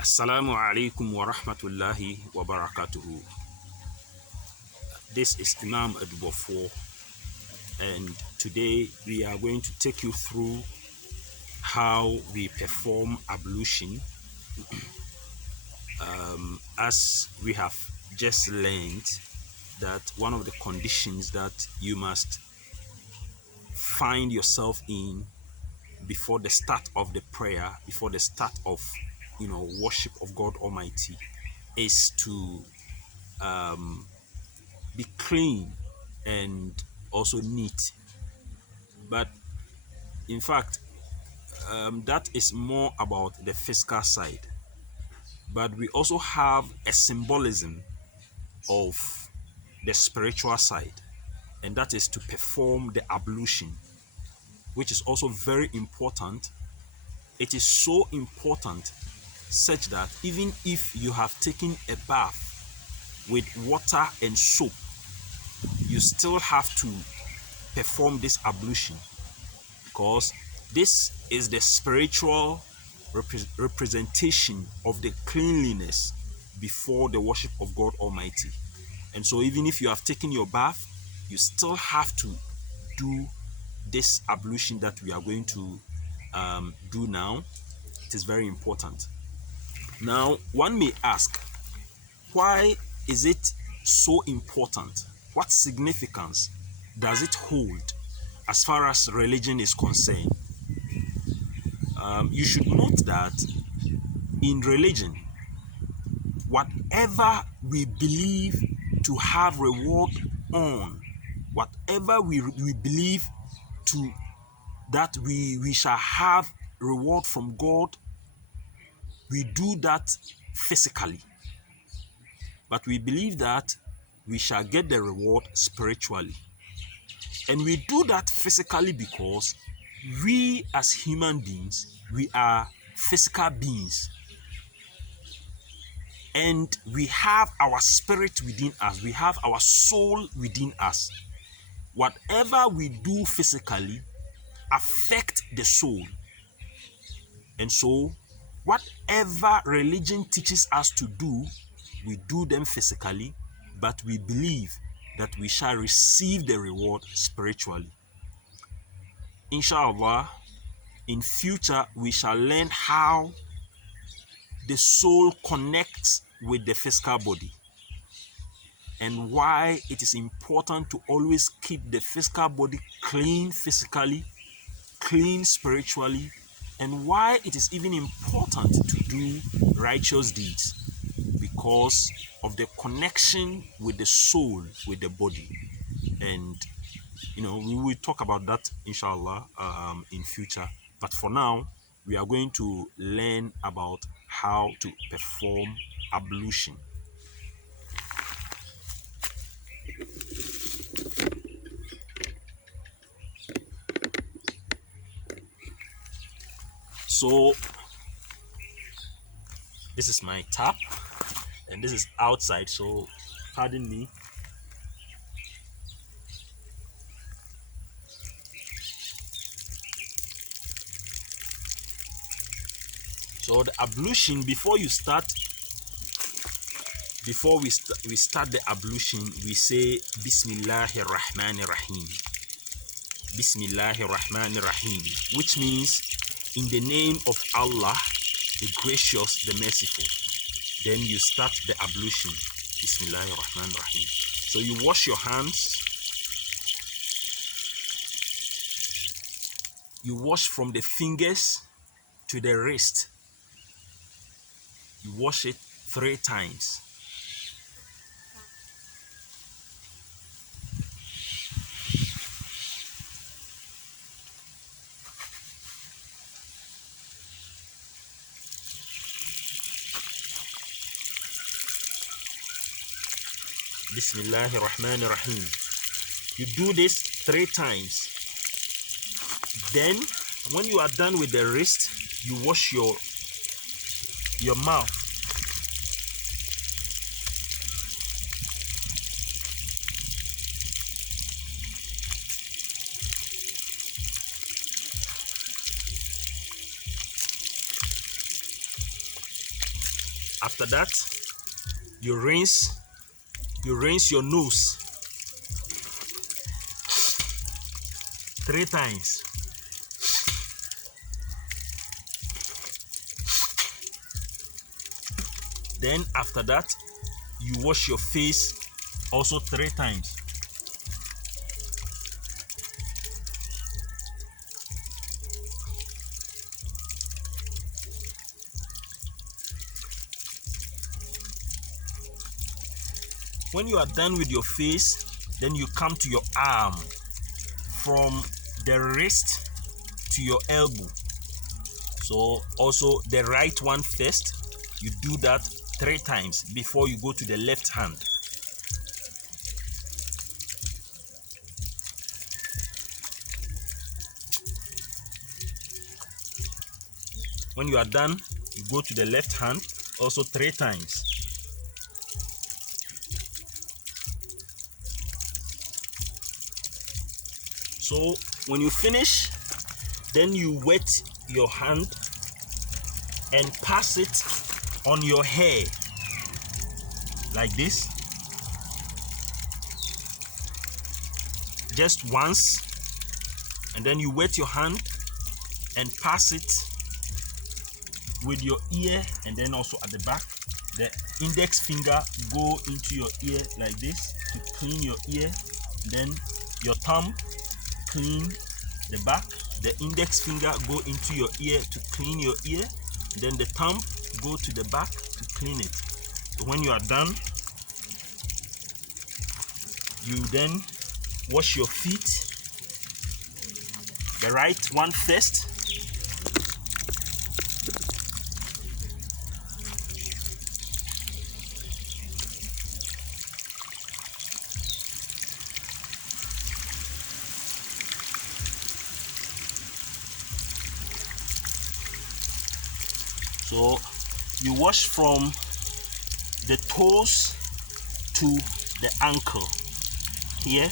Assalamu alaikum wa rahmatullahi wa barakatuhu. This is Imam Adubofo, and today we are going to take you through how we perform ablution. As we have just learned that one of the conditions that you must find yourself in before the start of the prayer, before the start of worship of God Almighty, is to be clean and also neat. But in fact, that is more about the physical side. But we also have a symbolism of the spiritual side, and that is to perform the ablution, which is also very important. It is so important such that even if you have taken a bath with water and soap, you still have to perform this ablution, because this is the spiritual representation of the cleanliness before the worship of God Almighty. And so even if you have taken your bath, you still have to do this ablution that we are going to do now. It is very important. Now, one may ask, why is it so important? What significance does it hold as far as religion is concerned? You should note that in religion, whatever we believe to have reward on, whatever we believe to that we shall have reward from God, we do that physically. But we believe that we shall get the reward spiritually. And we do that physically because we as human beings, we are physical beings. And we have our spirit within us. We have our soul within us. Whatever we do physically affects the soul. And so, whatever religion teaches us to do, we do them physically, but we believe that we shall receive the reward spiritually. Inshallah, in future, we shall learn how the soul connects with the physical body, and why it is important to always keep the physical body clean physically, clean spiritually, and why it is even important to do righteous deeds, because of the connection with the soul, with the body. And we will talk about that inshallah in future. But for now, we are going to learn about how to perform ablution. So this is my tap, and this is outside, so pardon me. So the ablution, before we start the ablution, we say Bismillahir Rahmanir Rahim. Bismillahir Rahmanir Rahim, which means in the name of Allah, the gracious, the merciful. Then you start the ablution. Bismillahir Rahmanir Rahim. So you wash your hands. You wash from the fingers to the wrist. You wash it 3 times. Bismillahir Rahmanir Rahim. You do this 3 times. Then, when you are done with the wrist, you wash your mouth. After that, you rinse your nose 3 times. Then after that, you wash your face also 3 times. When you are done with your face, then you come to your arm, from the wrist to your elbow. So also the right one first. You do that 3 times before you go to the left hand. When you are done, you go to the left hand also 3 times. So when you finish, then you wet your hand and pass it on your hair like this, just once, and then you wet your hand and pass it with your ear, and then also at the back. The index finger go into your ear like this to clean your ear, then your thumb clean the back, the index finger go into your ear to clean your ear, then the thumb go to the back to clean it. So when you are done, you then wash your feet, the right one first. So you wash from the toes to the ankle here,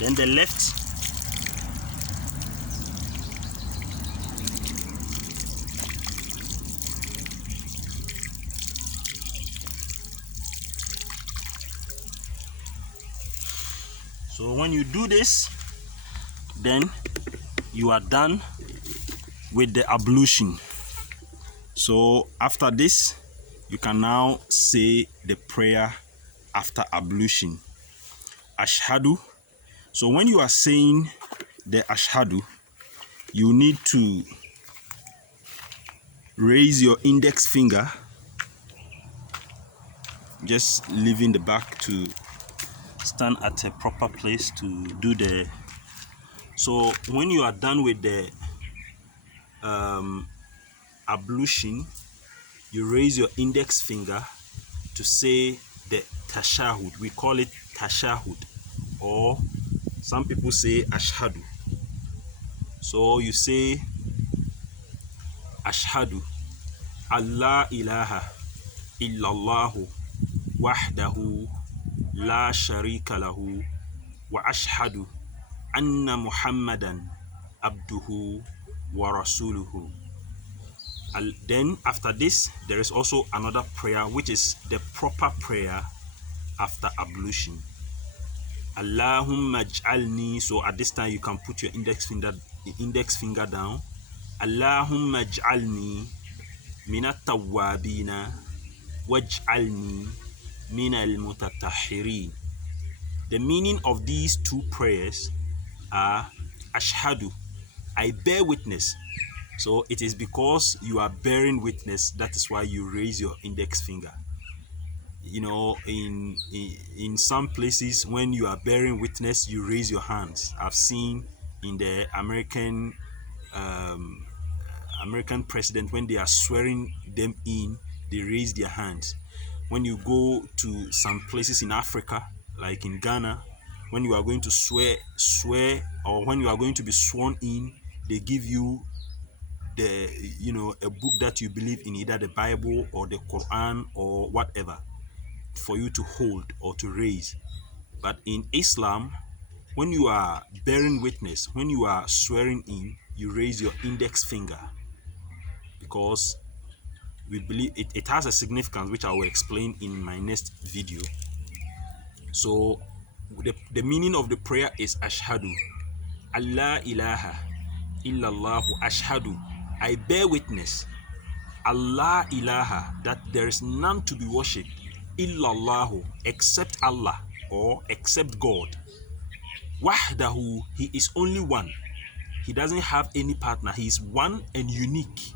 then the left, so when you do this, then you are done with the ablution. So after this, you can now say the prayer after ablution. Ashhadu. So when you are saying the ashhadu, you need to raise your index finger, just leaving the back to stand at a proper place to do the. So when you are done with the ablution, you raise your index finger to say the tashahud. We call it tashahud, or some people say ashhadu. So you say ashhadu alla ilaha illallahu wahdahu la sharika lahu wa ashhadu anna muhammadan abduhu wa rasuluhu. Then after this, there is also another prayer, which is the proper prayer after ablution. Allahumma ij'alni. So at this time you can put your index finger down. Allahumma ij'alni minat tawwabina waj'alni minal mutatahhirin. The meaning of these two prayers are ashhadu, I bear witness. So it is because you are bearing witness, that is why you raise your index finger. You know, in some places, when you are bearing witness, you raise your hands. I've seen in the American president, when they are swearing them in, they raise their hands. When you go to some places in Africa, like in Ghana, when you are going to swear, or when you are going to be sworn in, they give you a book that you believe in, either the Bible or the Quran or whatever, for you to hold or to raise. But in Islam, when you are bearing witness, when you are swearing in, you raise your index finger, because we believe it has a significance which I will explain in my next video. So the meaning of the prayer is ashhadu Allah ilaha illallahu ashhadu, I bear witness, Allah ilaha, that there is none to be worshipped, illallahu, except Allah or except God, wahdahu, he is only one, he doesn't have any partner, he is one and unique,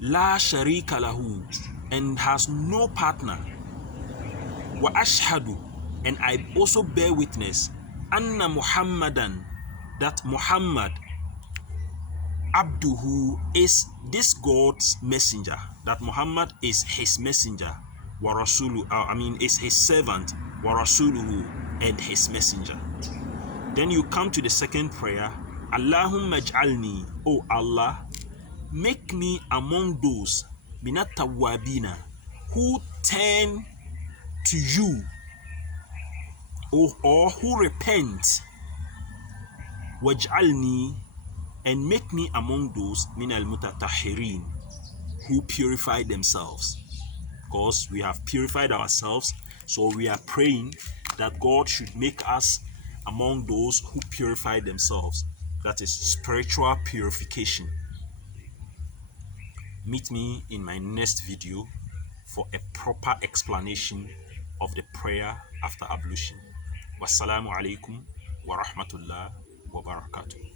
la sharika lahu, and has no partner, wa ashhadu, and I also bear witness, anna Muhammadan, that Muhammad, abduhu, is this God's messenger, that Muhammad is his messenger, wa rasulu, is his servant, wa rasuluhu, and his messenger. Then you come to the second prayer, Allahumma ij'alni, O Allah, make me among those minat tawwabina, who turn to you, or who repent, waj'alni, and make me among those min al-mutatahhirin, who purify themselves. Because we have purified ourselves, so we are praying that God should make us among those who purify themselves. That is spiritual purification. Meet me in my next video for a proper explanation of the prayer after ablution. Wassalamu alaikum wa rahmatullah wa barakatuh.